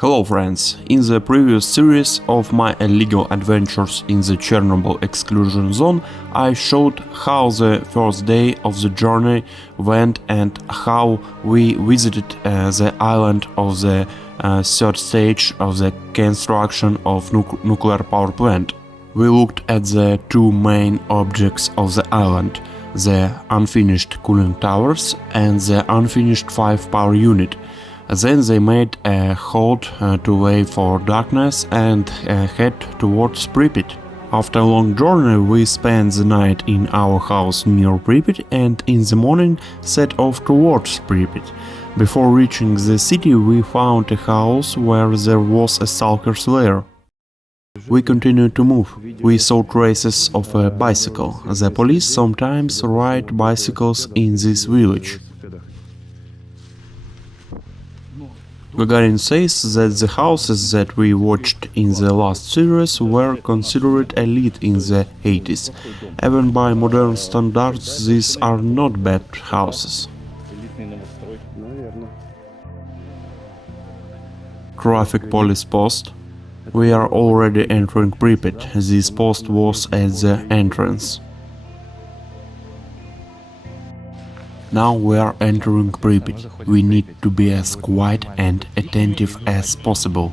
Hello friends, in the previous series of my illegal adventures in the Chernobyl Exclusion Zone, I showed how the first day of the journey went and how we visited the island of the third stage of the construction of nuclear power plant. We looked at the two main objects of the island, the unfinished cooling towers and the unfinished 5 power unit. Then they made a halt to wait for darkness and head towards Pripyat. After a long journey we spent the night in our house near Pripyat and in the morning set off towards Pripyat. Before reaching the city we found a house where there was a stalker's lair. We continued to move. We saw traces of a bicycle. The police sometimes ride bicycles in this village. Gagarin says that the houses that we watched in the last series were considered elite in the 80s. Even by modern standards, these are not bad houses. Traffic police post. We are already entering Pripyat. This post was at the entrance. Now we are entering Pripyat. We need to be as quiet and attentive as possible.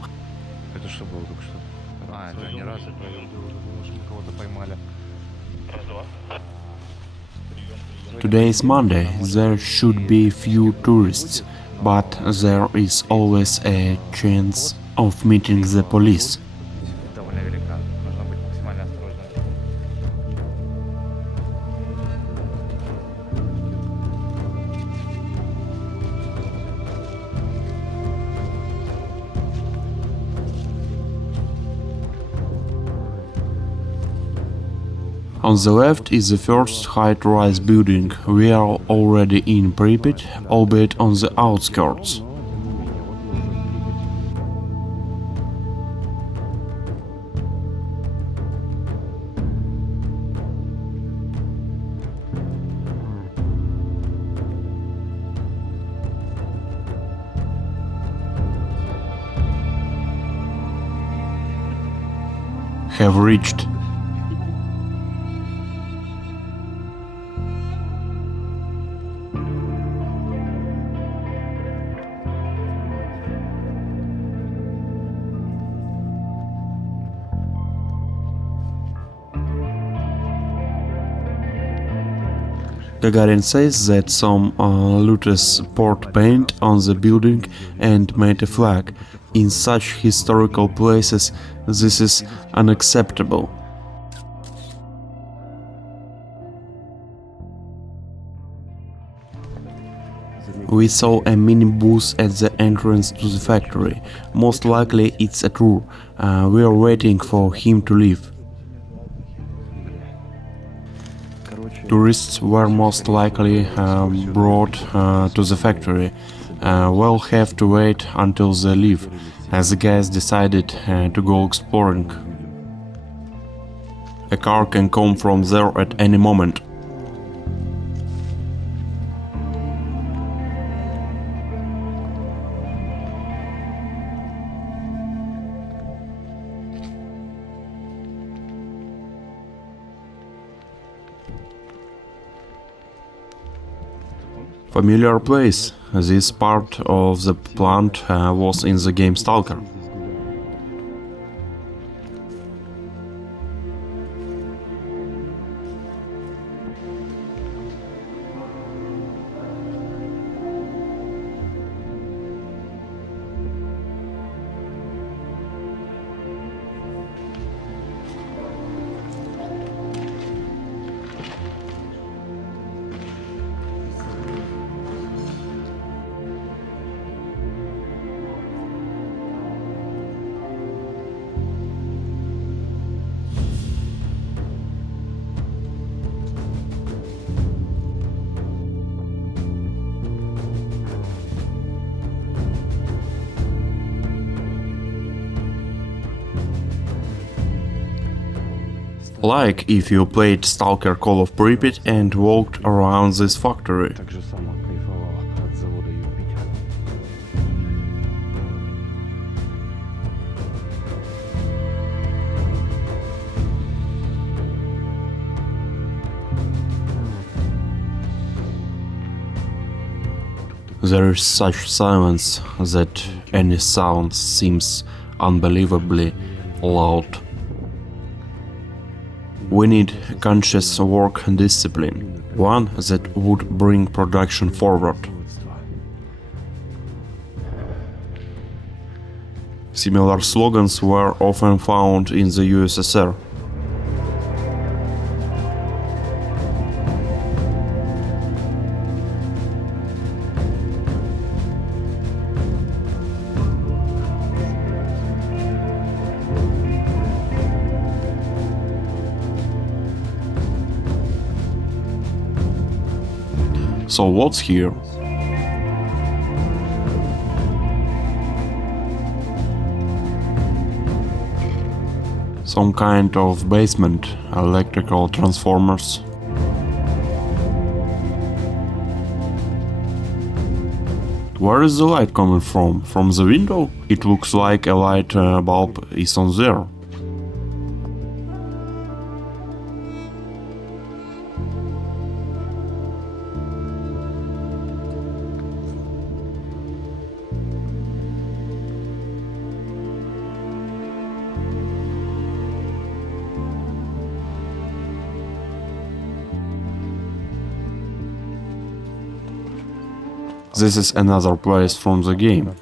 Today is Monday. There should be few tourists, but there is always a chance of meeting the police. On the left is the first high-rise building. We are already in Pripyat, albeit on the outskirts. Have reached. Gagarin says that some looters poured paint on the building and made a flag. In such historical places, this is unacceptable. We saw a mini booth at the entrance to the factory. Most likely it's a tour. We are waiting for him to leave. Tourists were most likely brought to the factory. We'll have to wait until they leave, as the guys decided to go exploring. A car can come from there at any moment. Familiar place. This part of the plant was in the game S.T.A.L.K.E.R. Like if you played Stalker Call of Pripyat and walked around this factory. There is such silence that any sound seems unbelievably loud. We need conscious work discipline, one that would bring production forward. Similar slogans were often found in the USSR. So what's here? Some kind of basement, electrical transformers. Where is the light coming from? From the window? It looks like a light bulb is on there. This is another place from the game.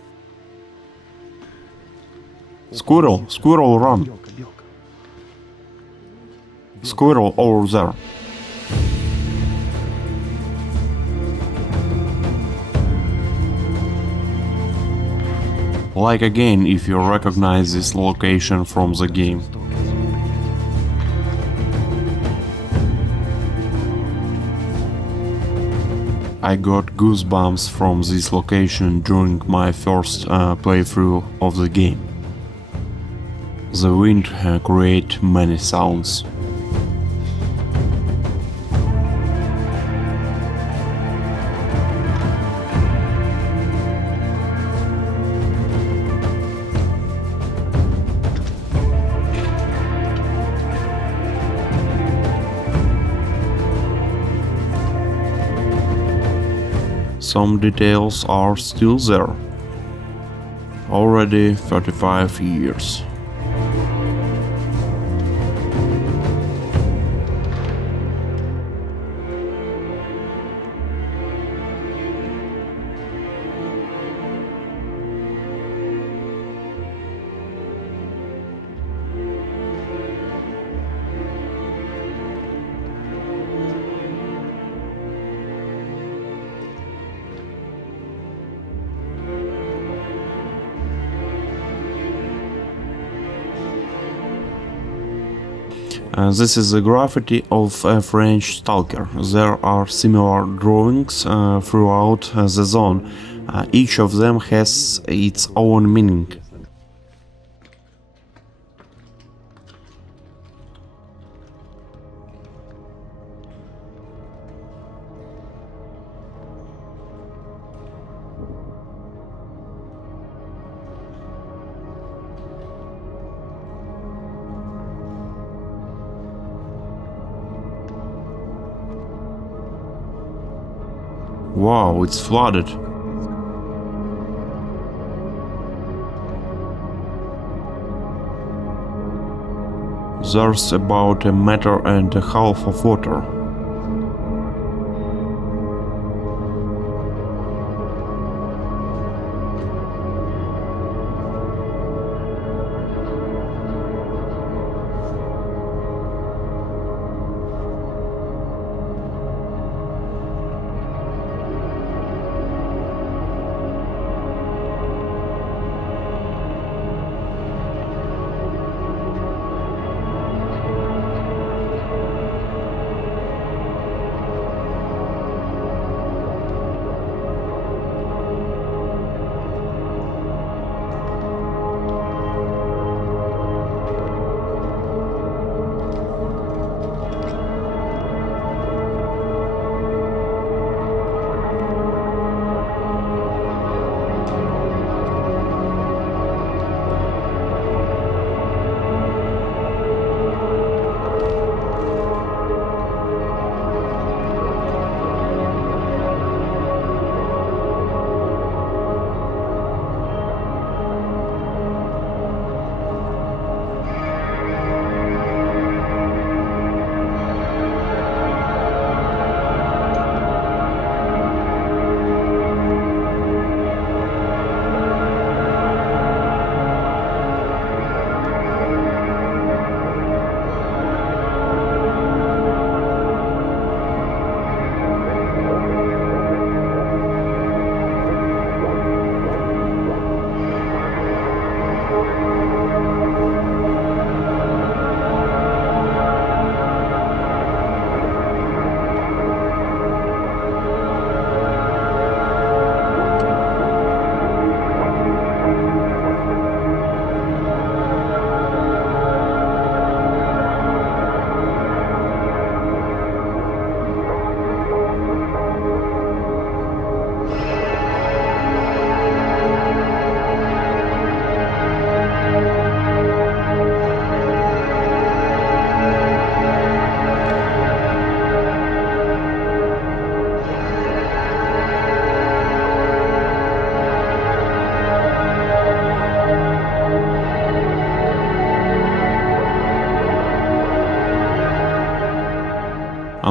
Squirrel, squirrel, run! Squirrel over there. Like again if you recognize this location from the game. I got goosebumps from this location during my first playthrough of the game. The wind creates many sounds. Some details are still there. Already 35 years. This is the graffiti of a French stalker. There are similar drawings throughout the zone. Each of them has its own meaning. Wow, it's flooded. There's about 1.5 meters of water.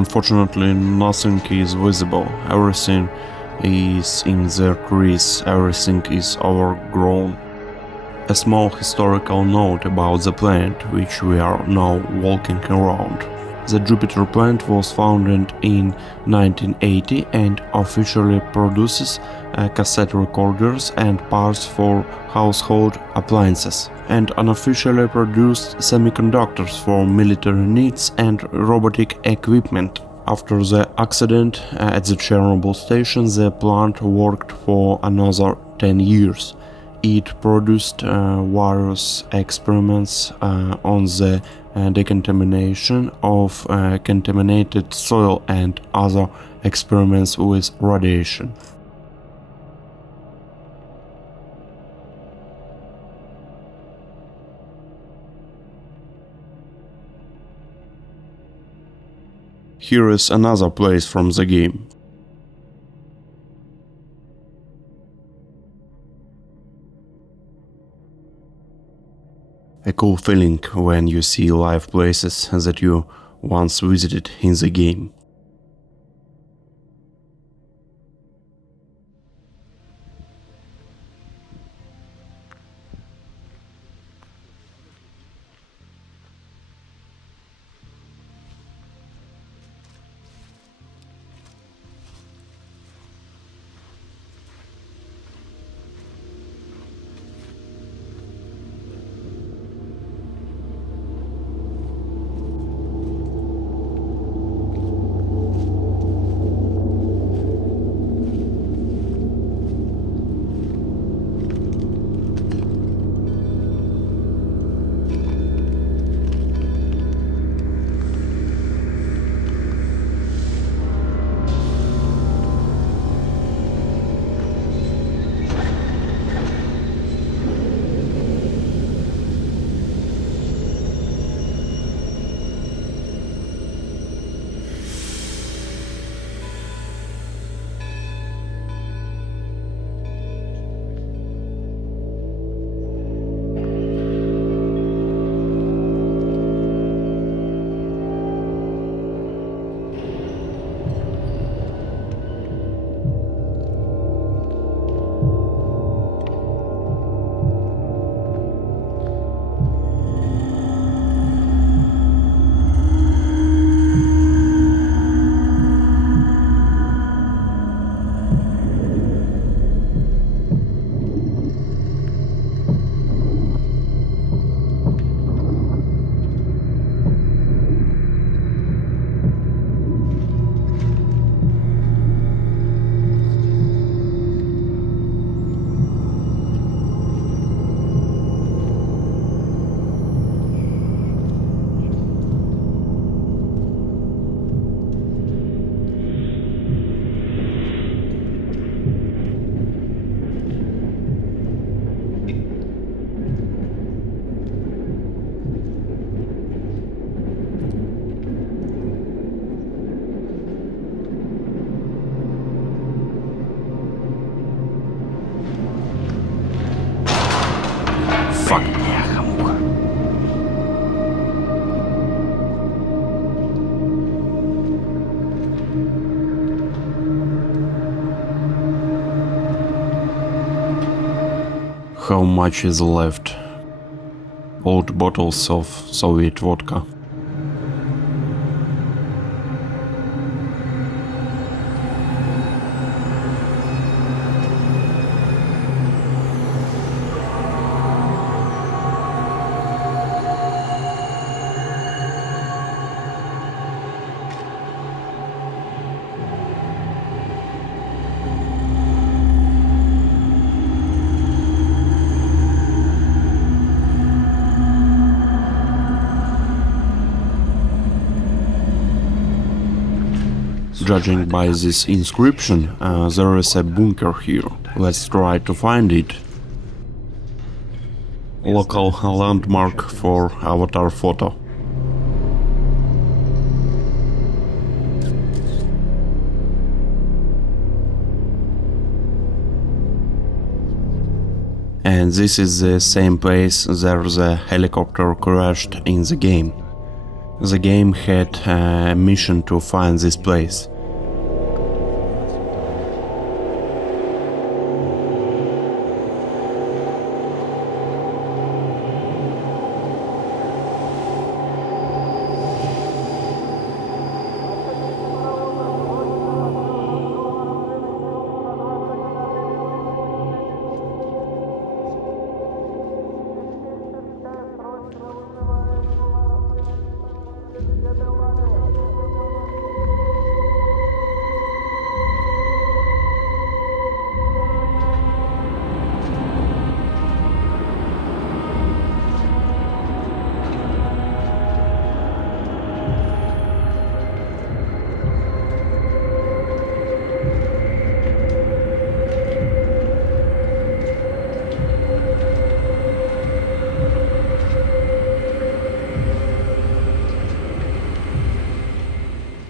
Unfortunately, nothing is visible. Everything is in the trees, everything is overgrown. A small historical note about the planet which we are now walking around. The Jupiter planet was founded in 1980 and officially produces cassette recorders and parts for household appliances, and unofficially produced semiconductors for military needs and robotic equipment. After the accident at the Chernobyl station, the plant worked for another 10 years. It produced various experiments on the decontamination of contaminated soil and other experiments with radiation. Here is another place from the game. A cool feeling when you see live places that you once visited in the game. Fuck. How much is left? Old bottles of Soviet vodka. Judging by this inscription, there is a bunker here. Let's try to find it. Local landmark for avatar photo. And this is the same place where the helicopter crashed in the game. The game had a mission to find this place.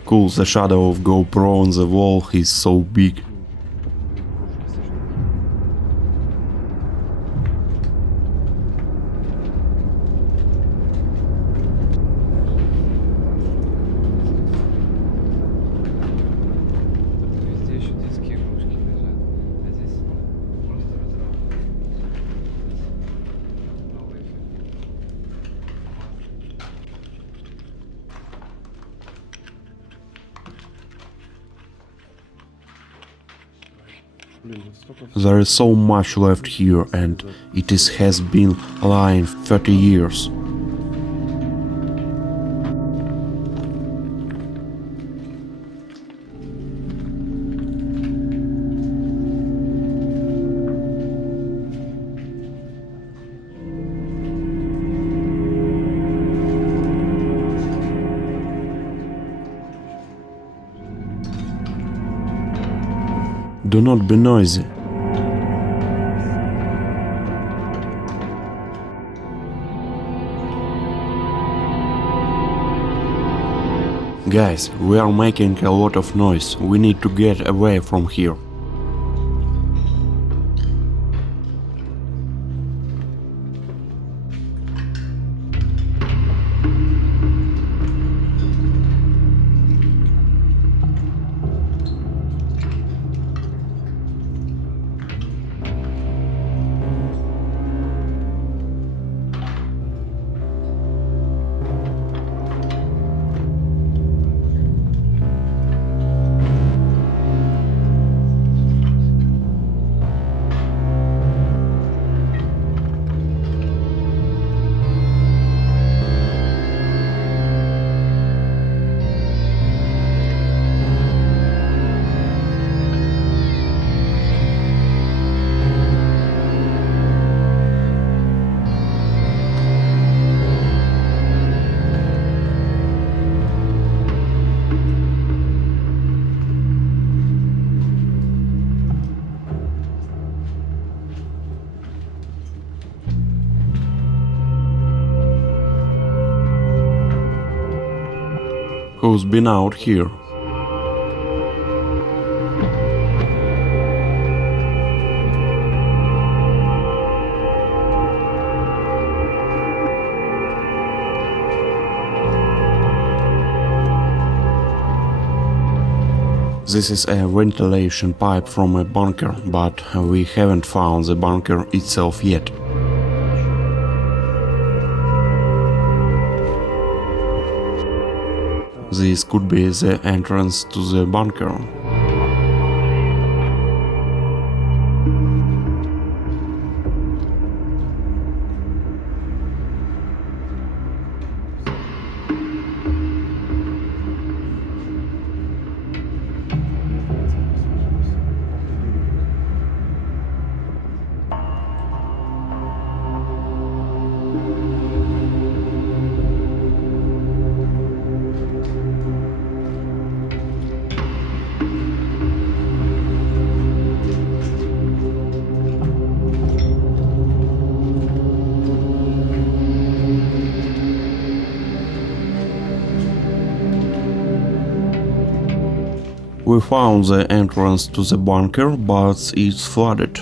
Cool, the shadow of GoPro on the wall is so big. Везде еще детские игрушки лежат, а здесь просто разраб. Новый эффект. There is so much left here, and has been lying 30 years. Do not be noisy. Guys, we are making a lot of noise. We need to get away from here. Who's been out here? This is a ventilation pipe from a bunker, but we haven't found the bunker itself yet. This could be the entrance to the bunker. We found the entrance to the bunker, but it's flooded.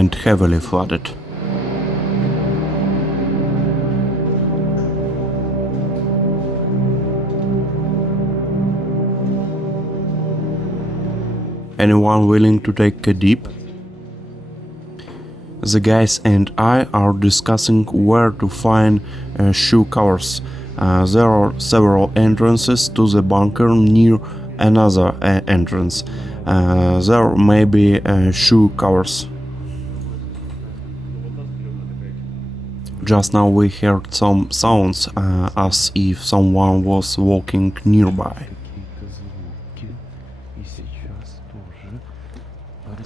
and heavily flooded. Anyone willing to take a dip? The guys and I are discussing where to find shoe covers. There are several entrances to the bunker near another entrance. There may be shoe covers. Just now we heard some sounds as if someone was walking nearby.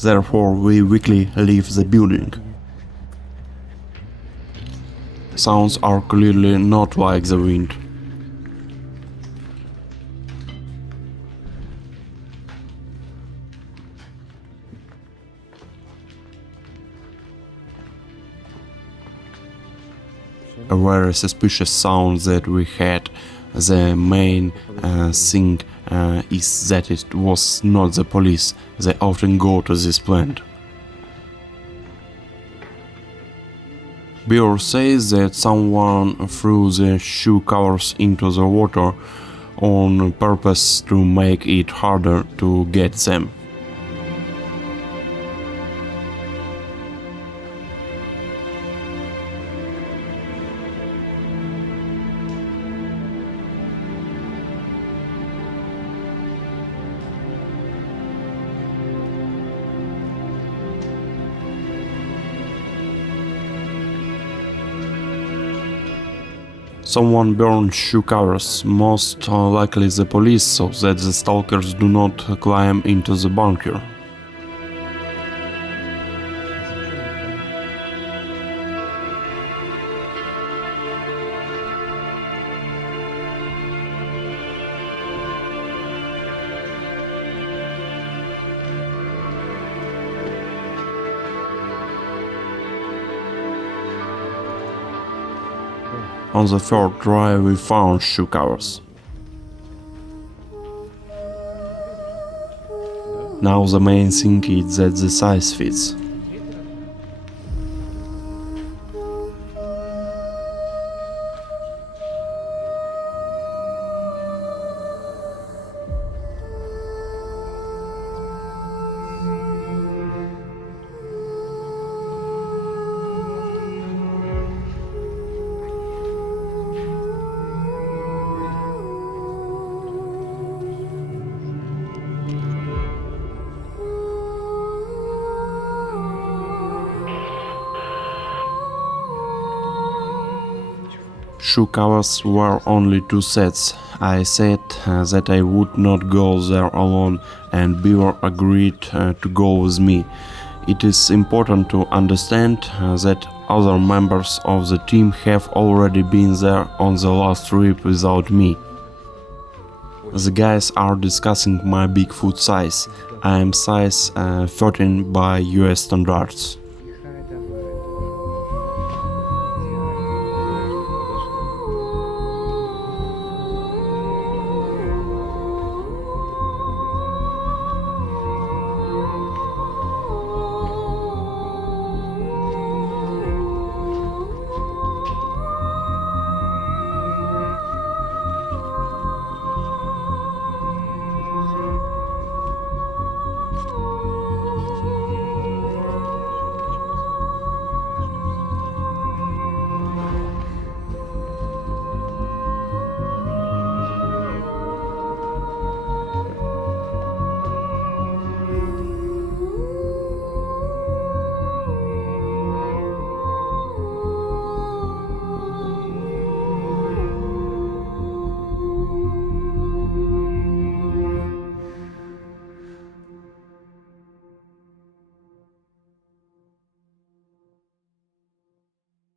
Therefore we quickly leave the building. Sounds are clearly not like the wind. A very suspicious sound that we had. The main thing is that it was not the police. They often go to this plant. Bill says that someone threw the shoe covers into the water on purpose to make it harder to get them. Someone burned shoe covers, most likely the police, so that the stalkers do not climb into the bunker. On the third try we found shoe covers. Now the main thing is that the size fits. Shoe covers were only 2 sets. I said that I would not go there alone, and Beaver agreed to go with me. It is important to understand that other members of the team have already been there on the last trip without me. The guys are discussing my big foot size. I am size 13 by US standards.